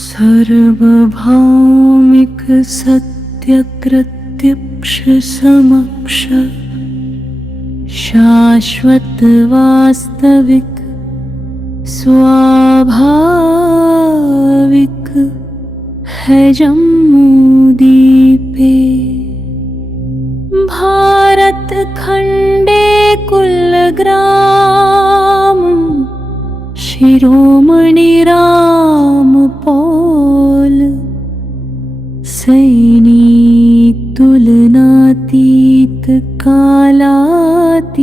सर्वभौमिक सत्यकृत्यक्ष समक्ष शाश्वत वास्तविक स्वाभाविक है जम्मूदीपे भारत खंडे कुलग्राम शिरोमणि राम पौल सैनी तुलनातीत कालातीत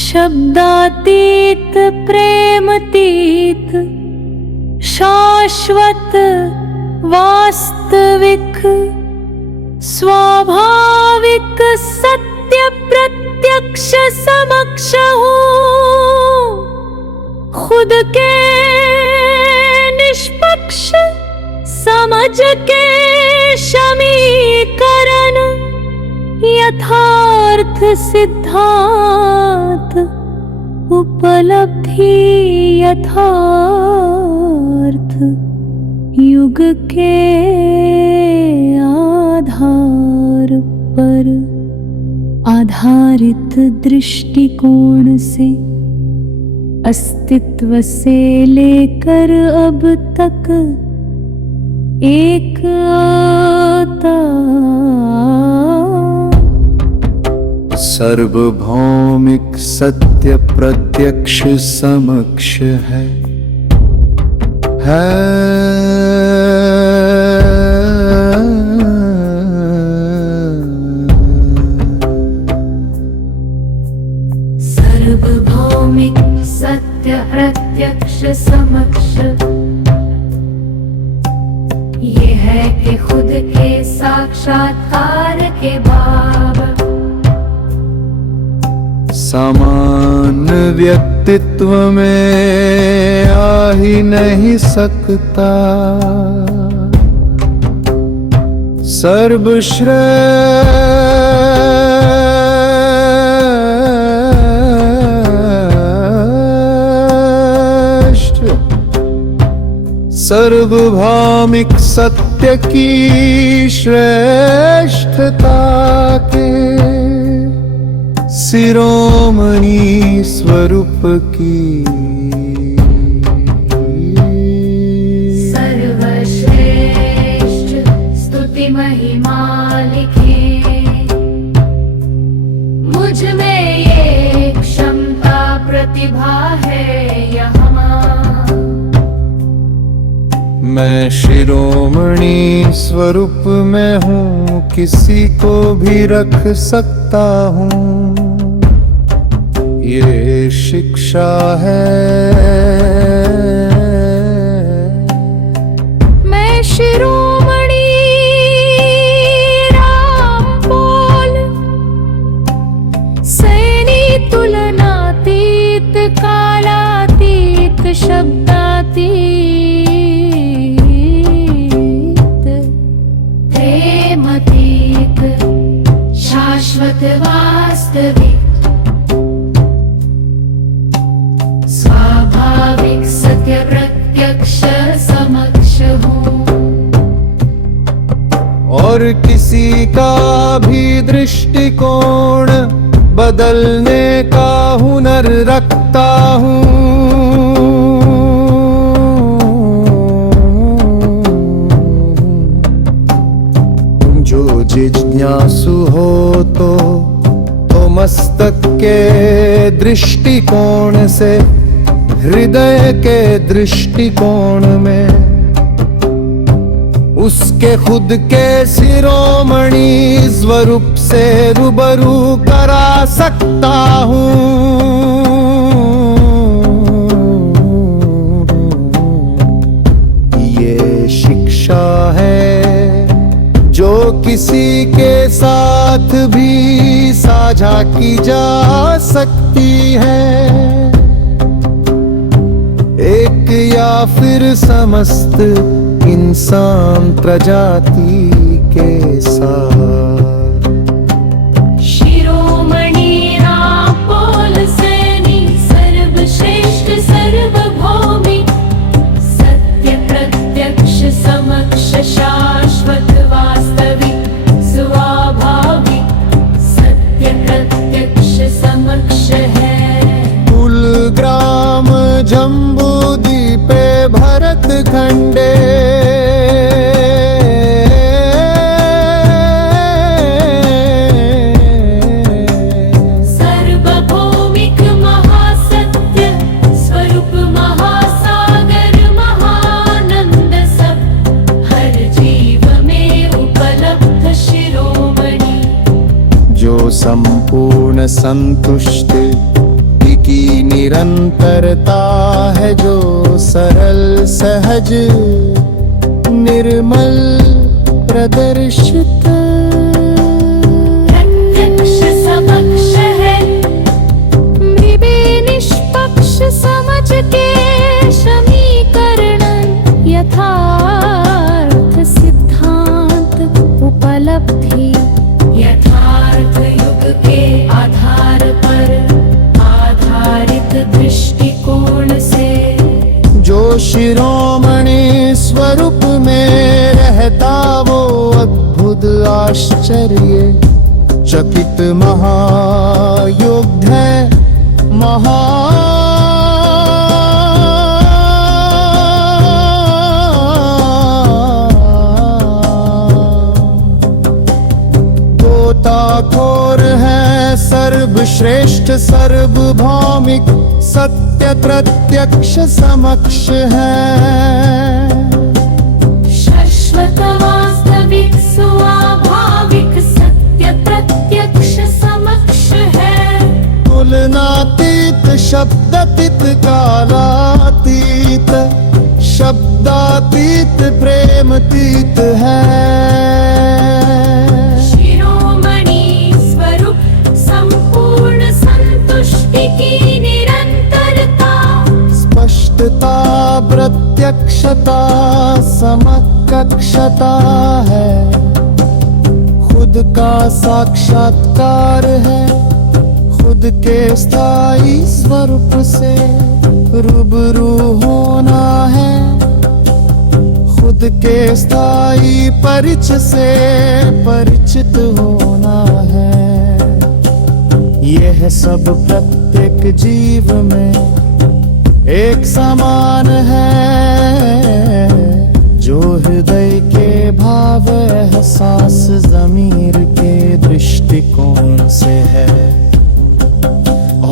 शब्दातीत प्रेमतीत शाश्वत वास्तविक स्वाभाविक सत्य प्रत्यक्ष समक्ष हूँ खुद के निष्पक्ष समझ के समीकरण यथार्थ सिद्धांत उपलब्धि यथार्थ युग के आधार पर आधारित दृष्टिकोण से अस्तित्व से लेकर अब तक एक आता सर्वभौमिक सत्य प्रत्यक्ष समक्ष है सर्वभौमिक सत्य प्रत्यक्ष समक्ष ये है कि खुद के साक्षात्कार के बाद सामान्य व्यक्तित्व में आ ही नहीं सकता सर्वश्रेष्ठ सर्वभौमिक सत्य की श्रेष्ठता के शिरोमणि स्वरूप की सर्वश्रेष्ठ स्तुति महिमा लिखे मुझ में ये क्षमता प्रतिभा है यहाँ मैं शिरोमणि स्वरूप में हूँ किसी को भी रख सकता हूँ ये शिक्षा है मैं शिरोमणि राम पौल सैनी तुलनातीत कालातीत शब्दातीत प्रेमतीत शाश्वत वास्तविक स्वाभाविक सत्य प्रत्यक्ष समक्ष हूँ और किसी का भी दृष्टिकोण बदलने का हुनर रखता हूँ जो जिज्ञासु हो तो मस्तक के दृष्टिकोण से हृदय के दृष्टिकोण में उसके खुद के शिरोमणि स्वरूप से रूबरू करा सकता हूँ ये शिक्षा है जो किसी के साथ भी साझा की जा सकती है एक या फिर समस्त इंसान प्रजाति के साथ शिरोमणि राम पौल सैनी सर्वश्रेष्ठ सर्वभौमिक सत्य जम्बूद्वीपे भरतखण्डे सर्वभौमिक महासत्य स्वरूप महासागर महानंद सब हर जीव में उपलब्ध शिरोमणि जो संपूर्ण संतुष्ट की निरंतरता है, जो सरल सहज निर्मल प्रदर्शित प्रत्यक्ष समक्ष है मृबे निष्पक्ष समझ के समीकरण यथार्थ सिद्धांत उपलब्धि यथार्थ युग के आधार पर आधारित दृष्टिकोण से जो शिरोमणि स्वरूप में रहता वो अद्भुत आश्चर्य चकित महायोग्य महा गोताखोर है सर्वश्रेष्ठ सर्वभौमिक सत्य प्रत्यक्ष समक्ष है शाश्वत वास्तविक स्वाभाविक सत्य प्रत्यक्ष समक्ष है तुलनातीत शब्दातीत कालातीत शब्दातीत प्रेमतीत है शिरोमणि स्वरूप संपूर्ण संतुष्टि की निरंतरता स्पष्टता प्रत्यक्षता समकक्षता है खुद का साक्षात्कार है खुद के स्थायी स्वरूप से रूबरू होना है खुद के स्थायी परिचय से परिचित होना है यह सब प्रत्येक जीव में एक समान है जो हृदय के भाव एहसास ज़मीर के दृष्टिकोण से है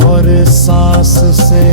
और सांस से